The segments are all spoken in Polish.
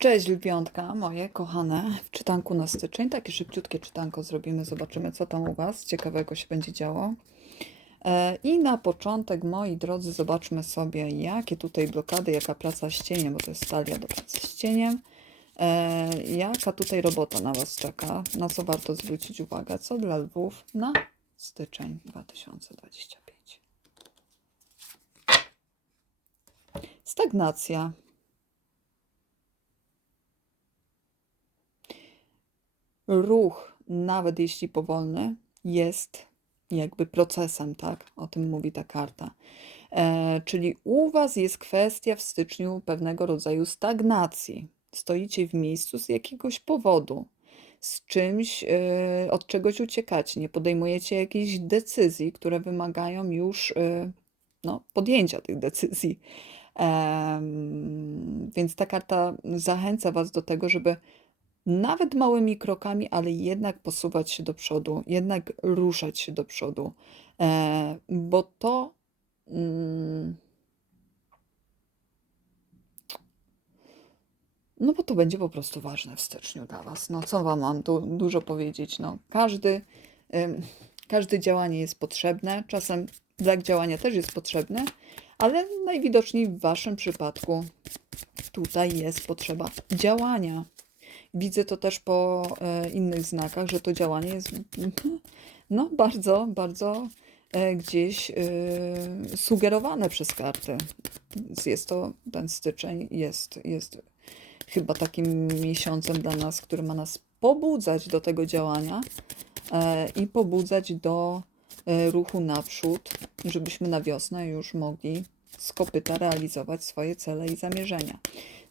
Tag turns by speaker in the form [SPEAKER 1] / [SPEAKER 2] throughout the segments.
[SPEAKER 1] Cześć lwiątka moje kochane, w czytanku na styczeń, takie szybciutkie czytanko zrobimy, zobaczymy co tam u Was ciekawego się będzie działo. E, I na początek, moi drodzy, zobaczmy sobie, jakie tutaj blokady, jaka praca z cieniem, bo to jest talia do pracy z cieniem. E, Jaka tutaj robota na Was czeka, na co warto zwrócić uwagę, co dla lwów na styczeń 2025. Stagnacja. Ruch, nawet jeśli powolny, jest jakby procesem, tak? O tym mówi ta karta. E, czyli u Was jest kwestia w styczniu pewnego rodzaju stagnacji. Stoicie w miejscu z jakiegoś powodu, z czymś, e, od czegoś uciekacie, nie podejmujecie jakichś decyzji, które wymagają już e, no, podjęcia tych decyzji. Em, więc ta karta zachęca Was do tego, żeby nawet małymi krokami, ale jednak posuwać się do przodu, jednak ruszać się do przodu, e, bo to. Mm, no bo to będzie po prostu ważne w styczniu dla Was. No co Wam mam tu dużo powiedzieć? No każdy, każde działanie jest potrzebne, czasem brak działania też jest potrzebny, ale najwidoczniej w Waszym przypadku tutaj jest potrzeba działania. Widzę to też po e, innych znakach, że to działanie jest no, bardzo, bardzo e, gdzieś e, sugerowane przez karty. Więc jest to, ten styczeń jest, jest chyba takim miesiącem dla nas, który ma nas pobudzać do tego działania i pobudzać do ruchu naprzód, żebyśmy na wiosnę już mogli z kopyta realizować swoje cele i zamierzenia.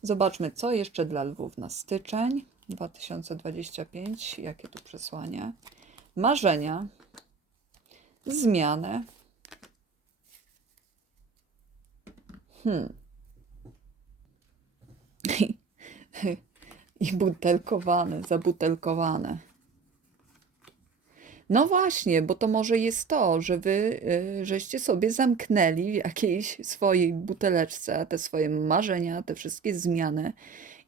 [SPEAKER 1] Zobaczmy, co jeszcze dla lwów na styczeń 2025. Jakie tu przesłania? Marzenia, zmianę. Hmm. I butelkowane, zabutelkowane. No właśnie, bo to może jest to, że wy y, żeście sobie zamknęli w jakiejś swojej buteleczce te swoje marzenia, te wszystkie zmiany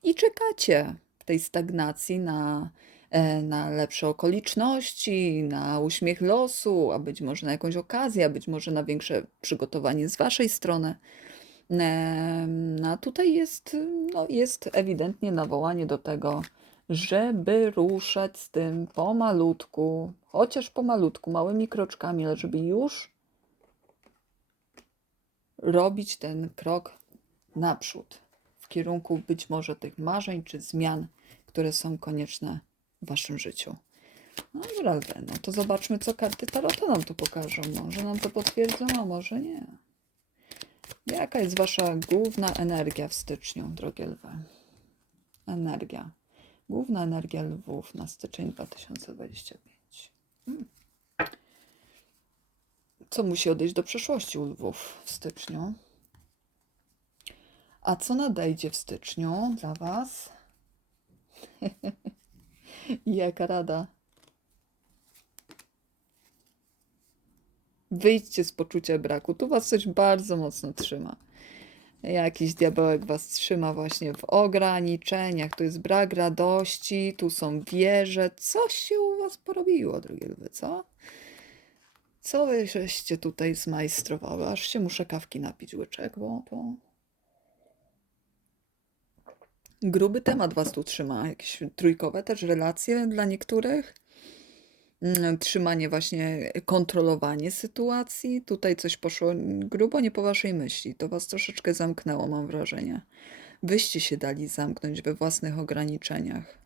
[SPEAKER 1] i czekacie w tej stagnacji na, e, na lepsze okoliczności, na uśmiech losu, a być może na jakąś okazję, a być może na większe przygotowanie z waszej strony. A tutaj jest, no, jest ewidentnie nawołanie do tego, żeby ruszać z tym pomalutku, chociaż pomalutku, małymi kroczkami, ale żeby już robić ten krok naprzód w kierunku być może tych marzeń czy zmian, które są konieczne w waszym życiu. No dobra, no to zobaczmy, co karty Tarota nam tu pokażą. Może nam to potwierdzą, a może nie. Jaka jest wasza główna energia w styczniu, drogie lwy? Energia. Główna energia lwów na styczeń 2025. Hmm. Co musi odejść do przeszłości u lwów w styczniu? A co nadejdzie w styczniu dla Was? Jaka rada? Wyjdźcie z poczucia braku. Tu Was coś bardzo mocno trzyma. Jakiś diabełek was trzyma właśnie w ograniczeniach. Tu jest brak radości, tu są wieże. Coś się u was porobiło, drogie lwy, co? Co wy żeście tutaj zmajstrowały? Aż się muszę kawki napić łyczek, bo to... Gruby temat was tu trzyma. Jakieś trójkowe też relacje dla niektórych. Mm, trzymanie właśnie, kontrolowanie sytuacji. Tutaj coś poszło grubo nie po waszej myśli. To was troszeczkę zamknęło, mam wrażenie. Wyście się dali zamknąć we własnych ograniczeniach.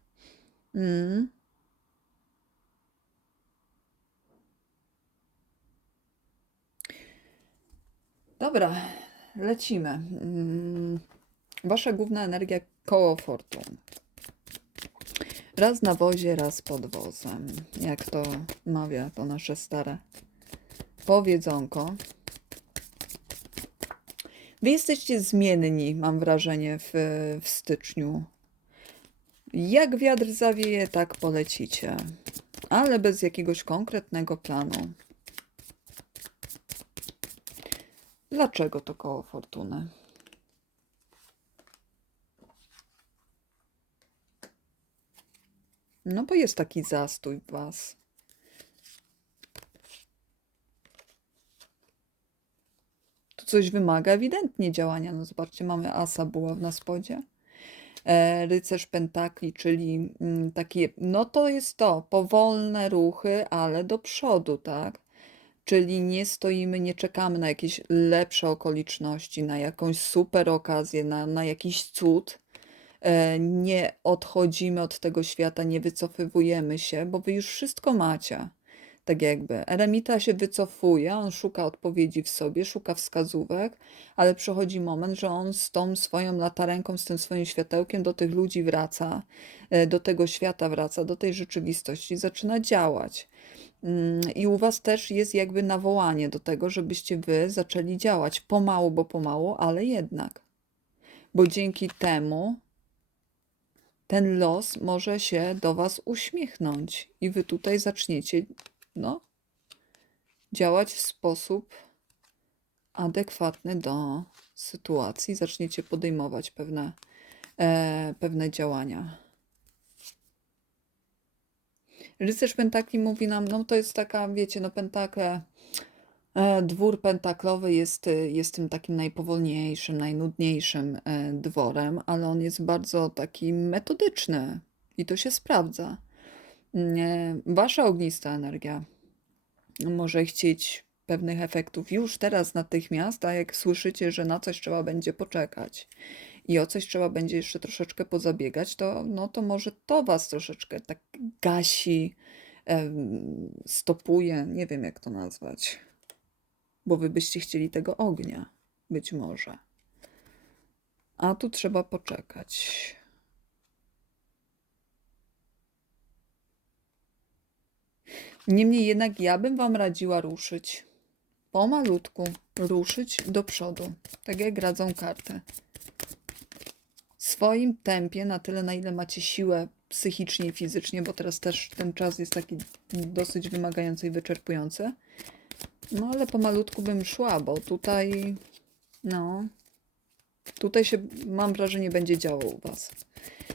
[SPEAKER 1] Mm. Dobra, lecimy. Mm. Wasza główna energia koło fortun. Raz na wozie, raz pod wozem. Jak to mawia to nasze stare powiedzonko. Wy jesteście zmienni, mam wrażenie, w, w styczniu. Jak wiatr zawieje, tak polecicie, ale bez jakiegoś konkretnego planu. Dlaczego to koło fortuny? No bo jest taki zastój w was. To coś wymaga ewidentnie działania. No zobaczcie, mamy asa buław na spodzie. E, rycerz pentakli, czyli mm, taki, no to jest to, powolne ruchy, ale do przodu, tak? Czyli nie stoimy, nie czekamy na jakieś lepsze okoliczności, na jakąś super okazję, na, na jakiś cud. E, nie odchodzimy od tego świata, nie wycofywujemy się, bo wy już wszystko macie. Tak jakby. Eremita się wycofuje, on szuka odpowiedzi w sobie, szuka wskazówek, ale przychodzi moment, że on z tą swoją latarenką, z tym swoim światełkiem do tych ludzi wraca, e, do tego świata wraca, do tej rzeczywistości, zaczyna działać. Mm, I u Was też jest jakby nawołanie do tego, żebyście Wy zaczęli działać pomału, bo pomału, ale jednak. Bo dzięki temu ten los może się do Was uśmiechnąć i Wy tutaj zaczniecie, no, działać w sposób adekwatny do sytuacji, zaczniecie podejmować pewne, e, pewne działania. Rycerz Pentakli mówi nam, no to jest taka, wiecie, no pentakle, dwór pentaklowy jest, y, jest tym takim najpowolniejszym, najnudniejszym e, dworem, ale on jest bardzo taki metodyczny i to się sprawdza. Nie, Wasza ognista energia może chcieć pewnych efektów już teraz, natychmiast, a jak słyszycie, że na coś trzeba będzie poczekać i o coś trzeba będzie jeszcze troszeczkę pozabiegać, to, no to może to was troszeczkę tak gasi, stopuje, nie wiem jak to nazwać, bo wy byście chcieli tego ognia, być może. A tu trzeba poczekać. Niemniej jednak ja bym wam radziła ruszyć. Pomalutku ruszyć do przodu, tak jak radzą karty w swoim tempie, na tyle, na ile macie siłę psychicznie i fizycznie, bo teraz też ten czas jest taki dosyć wymagający i wyczerpujący. No ale pomalutku bym szła, bo tutaj, no, tutaj się, mam wrażenie, będzie działo u Was.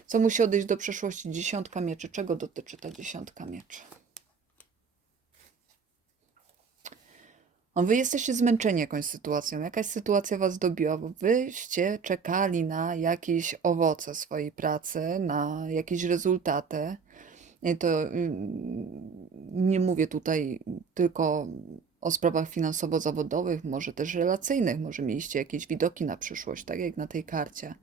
[SPEAKER 1] Co musi odejść do przeszłości? Dziesiątka mieczy. Czego dotyczy ta dziesiątka mieczy? Wy jesteście zmęczeni jakąś sytuacją, jakaś sytuacja was dobiła, wyście czekali na jakieś owoce swojej pracy, na jakieś rezultaty. To mm, nie mówię tutaj tylko o sprawach finansowo-zawodowych, może też relacyjnych, może mieliście jakieś widoki na przyszłość, tak jak na tej karcie.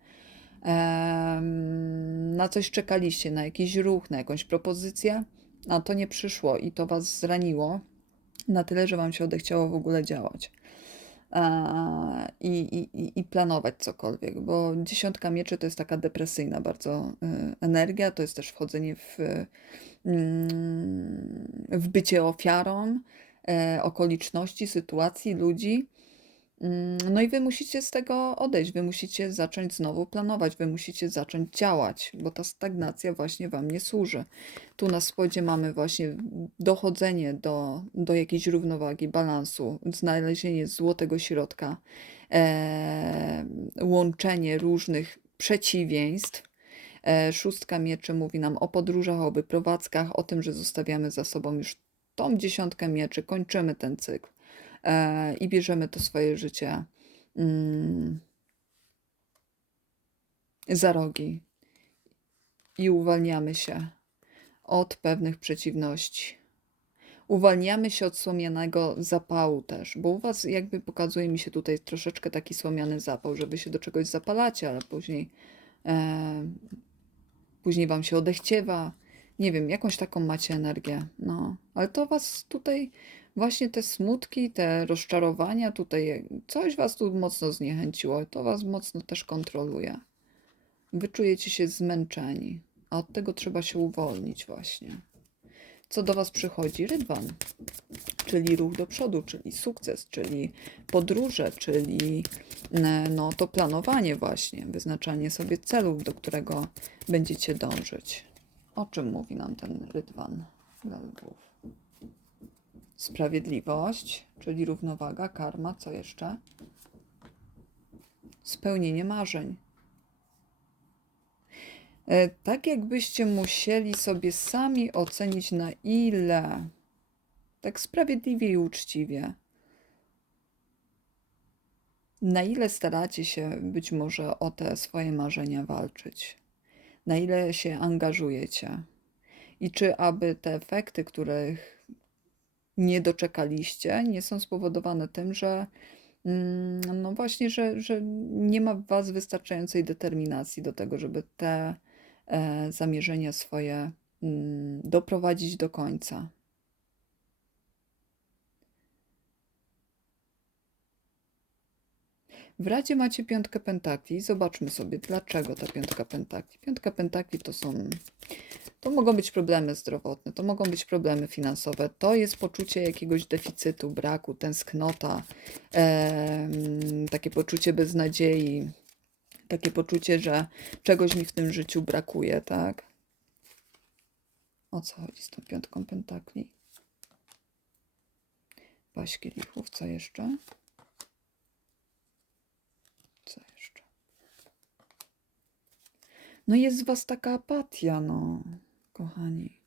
[SPEAKER 1] Na coś czekaliście, na jakiś ruch, na jakąś propozycję, a to nie przyszło i to was zraniło. Na tyle, że Wam się odechciało w ogóle działać. I, i, i planować cokolwiek, bo dziesiątka mieczy to jest taka depresyjna bardzo y, energia, to jest też wchodzenie w, mm, w bycie ofiarą okoliczności, sytuacji, ludzi. Mm, No i wy musicie z tego odejść, wy musicie zacząć znowu planować, wy musicie zacząć działać, bo ta stagnacja właśnie wam nie służy. Tu na spodzie mamy właśnie dochodzenie do, do jakiejś równowagi, balansu, znalezienie złotego środka, e, łączenie różnych przeciwieństw. E, szóstka mieczy mówi nam o podróżach, o wyprowadzkach, o tym, że zostawiamy za sobą już tą dziesiątkę mieczy, kończymy ten cykl e, i bierzemy to swoje życie mm, za rogi i uwalniamy się od pewnych przeciwności. Uwalniamy się od słomianego zapału też, bo u was jakby pokazuje mi się tutaj troszeczkę taki słomiany zapał, że wy się do czegoś zapalacie, ale później, e, później wam się odechciewa. Nie wiem, jakąś taką macie energię. No, ale to was tutaj właśnie te smutki, te rozczarowania, tutaj coś was tu mocno zniechęciło, to was mocno też kontroluje. Wy czujecie się zmęczeni, a od tego trzeba się uwolnić właśnie. Co do was przychodzi? Rydwan, czyli ruch do przodu, czyli sukces, czyli podróże, czyli no, to planowanie właśnie, wyznaczanie sobie celów, do którego będziecie dążyć. O czym mówi nam ten rydwan dla lwów? Sprawiedliwość, czyli równowaga, karma, co jeszcze? Spełnienie marzeń. E, Tak jakbyście musieli sobie sami ocenić, na ile, tak sprawiedliwie i uczciwie, na ile staracie się być może o te swoje marzenia walczyć, na ile się angażujecie i czy aby te efekty, których nie doczekaliście, nie są spowodowane tym, że mm, no właśnie, że, że nie ma w was wystarczającej determinacji do tego, żeby te e, zamierzenia swoje mm, doprowadzić do końca. W Radzie macie piątkę pentakli. Zobaczmy sobie, dlaczego ta piątka pentakli. Piątka pentakli to są, to mogą być problemy zdrowotne, to mogą być problemy finansowe, to jest poczucie jakiegoś deficytu, braku, tęsknota, em, takie poczucie beznadziei, takie poczucie, że czegoś mi w tym życiu brakuje, tak? O co chodzi z tą piątką pentakli? Paść kielichów, co jeszcze? Co jeszcze? No jest z was taka apatia, no, kochani.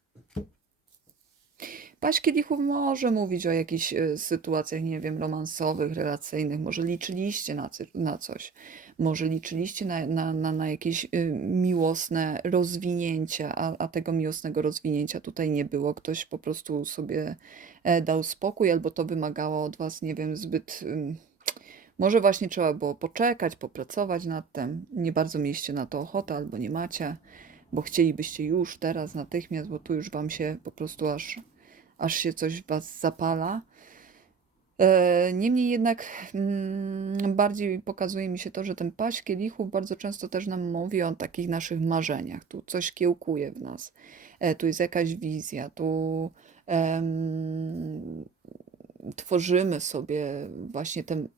[SPEAKER 1] Paść kielichów może mówić o jakichś e, sytuacjach, nie wiem, romansowych, relacyjnych. Może liczyliście na, na coś. Może liczyliście na, na, na, na jakieś y, miłosne rozwinięcie, a, a tego miłosnego rozwinięcia tutaj nie było. Ktoś po prostu sobie e, dał spokój, albo to wymagało od was, nie wiem, zbyt. Może właśnie trzeba było poczekać, popracować nad tym. Nie bardzo mieliście na to ochotę, albo nie macie, bo chcielibyście już teraz, natychmiast, bo tu już wam się po prostu aż, aż się coś was zapala. E, Niemniej jednak mm, bardziej pokazuje mi się to, że ten paść kielichów bardzo często też nam mówi o takich naszych marzeniach. Tu coś kiełkuje w nas. E, Tu jest jakaś wizja, tu em, tworzymy sobie właśnie ten m-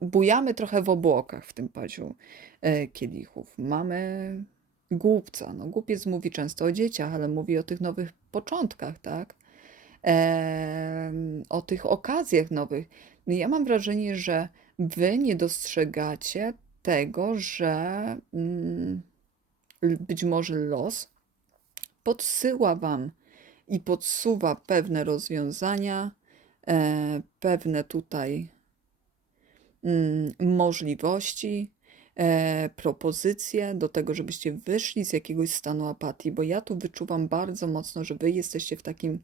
[SPEAKER 1] bujamy trochę w obłokach w tym paziu e, kielichów. Mamy głupca. No, głupiec mówi często o dzieciach, ale mówi o tych nowych początkach, tak? Em, o tych okazjach nowych. No, Ja mam wrażenie, że wy nie dostrzegacie tego, że mm, być może los podsyła wam i podsuwa pewne rozwiązania, e, pewne tutaj możliwości, e, propozycje do tego, żebyście wyszli z jakiegoś stanu apatii, bo ja tu wyczuwam bardzo mocno, że wy jesteście w takim,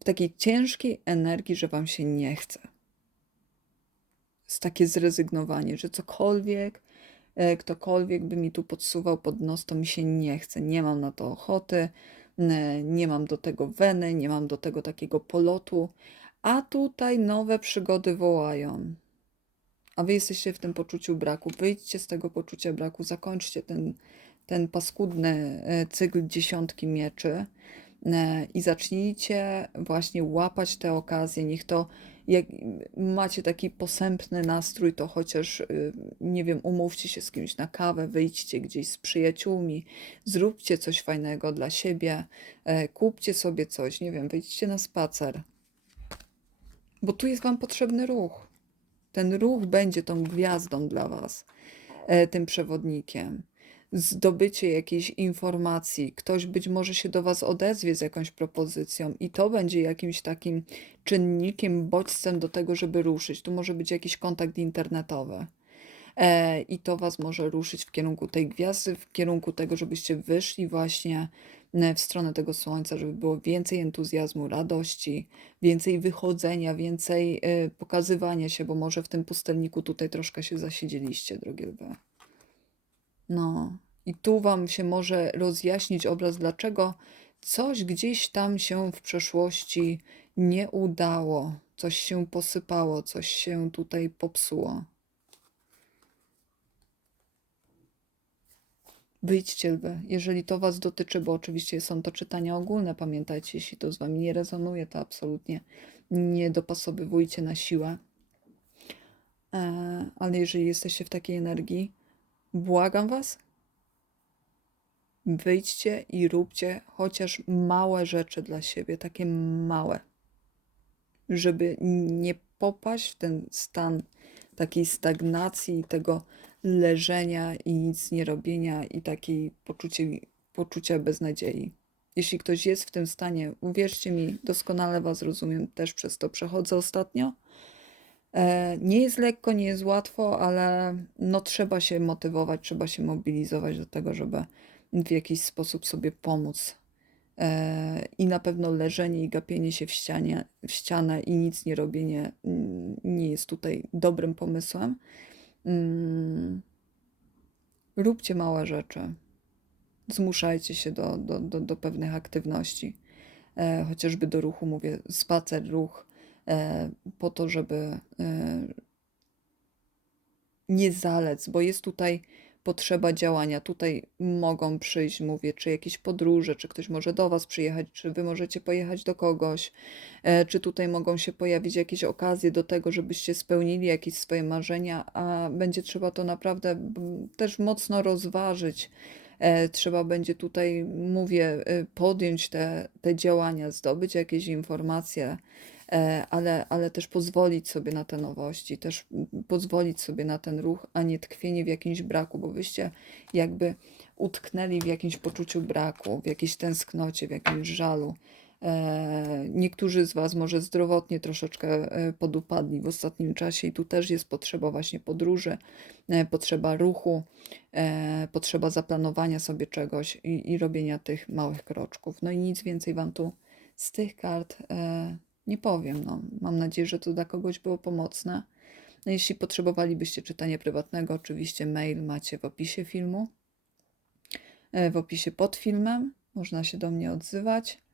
[SPEAKER 1] w takiej ciężkiej energii, że wam się nie chce. Jest takie zrezygnowanie, że cokolwiek, e, ktokolwiek by mi tu podsuwał pod nos, to mi się nie chce. Nie mam na to ochoty, nie mam do tego weny, nie mam do tego takiego polotu, a tutaj nowe przygody wołają. A wy jesteście w tym poczuciu braku. Wyjdźcie z tego poczucia braku, zakończcie ten, ten paskudny e, cykl dziesiątki mieczy e, i zacznijcie właśnie łapać te okazje. Niech to, jak macie taki posępny nastrój, to chociaż, y, nie wiem, umówcie się z kimś na kawę, wyjdźcie gdzieś z przyjaciółmi, zróbcie coś fajnego dla siebie, e, kupcie sobie coś, nie wiem, wyjdźcie na spacer. Bo tu jest wam potrzebny ruch. Ten ruch będzie tą gwiazdą dla Was, e, tym przewodnikiem. Zdobycie jakiejś informacji, ktoś być może się do Was odezwie z jakąś propozycją, i to będzie jakimś takim czynnikiem, bodźcem do tego, żeby ruszyć. Tu może być jakiś kontakt internetowy. E, I to Was może ruszyć w kierunku tej gwiazdy, w kierunku tego, żebyście wyszli właśnie w stronę tego słońca, żeby było więcej entuzjazmu, radości, więcej wychodzenia, więcej e, pokazywania się, bo może w tym pustelniku tutaj troszkę się zasiedzieliście, drogie lwy. No, i tu Wam się może rozjaśnić obraz, dlaczego coś gdzieś tam się w przeszłości nie udało, coś się posypało, coś się tutaj popsuło. Wyjdźcie lwy, jeżeli to Was dotyczy, bo oczywiście są to czytania ogólne, pamiętajcie, jeśli to z Wami nie rezonuje, to absolutnie nie dopasowywujcie na siłę. E, ale jeżeli jesteście w takiej energii, błagam Was, wyjdźcie i róbcie chociaż małe rzeczy dla siebie, takie małe, żeby nie popaść w ten stan takiej stagnacji i tego leżenia i nic nie robienia i takiej poczucie, poczucia beznadziei. Jeśli ktoś jest w tym stanie, uwierzcie mi, doskonale Was rozumiem, też przez to przechodzę ostatnio. E, Nie jest lekko, nie jest łatwo, ale no trzeba się motywować, trzeba się mobilizować do tego, żeby w jakiś sposób sobie pomóc. E, I na pewno leżenie i gapienie się w, ścianie, w ścianę i nic nie robienie mm, nie jest tutaj dobrym pomysłem. Mm, Róbcie małe rzeczy. Zmuszajcie się do, do, do, do pewnych aktywności. E, chociażby do ruchu, mówię, spacer, ruch, e, po to, żeby e, nie zalec, bo jest tutaj potrzeba działania. Tutaj mogą przyjść, mówię, czy jakieś podróże, czy ktoś może do Was przyjechać, czy Wy możecie pojechać do kogoś, e, czy tutaj mogą się pojawić jakieś okazje do tego, żebyście spełnili jakieś swoje marzenia, a będzie trzeba to naprawdę mm, też mocno rozważyć. E, Trzeba będzie tutaj, mówię, e, podjąć te, te działania, zdobyć jakieś informacje, e, ale, ale też pozwolić sobie na te nowości, też pozwolić sobie na ten ruch, a nie tkwienie w jakimś braku, bo wyście jakby utknęli w jakimś poczuciu braku, w jakiejś tęsknocie, w jakimś żalu. E, Niektórzy z Was może zdrowotnie troszeczkę e, podupadli w ostatnim czasie i tu też jest potrzeba właśnie podróży, e, potrzeba ruchu, potrzeba zaplanowania sobie czegoś i, i robienia tych małych kroczków. No i nic więcej Wam tu z tych kart nie powiem. No, mam nadzieję, że to dla kogoś było pomocne. No, jeśli potrzebowalibyście czytania prywatnego, oczywiście mail macie w opisie filmu, w opisie pod filmem. Można się do mnie odzywać.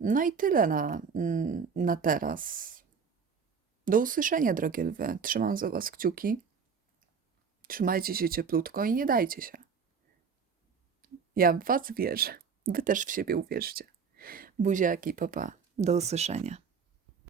[SPEAKER 1] No i tyle na, mm, na teraz. Do usłyszenia, drogie lwy. Trzymam za Was kciuki. Trzymajcie się cieplutko i nie dajcie się. Ja w Was wierzę. Wy też w siebie uwierzcie. Buziaki, papa. Do usłyszenia.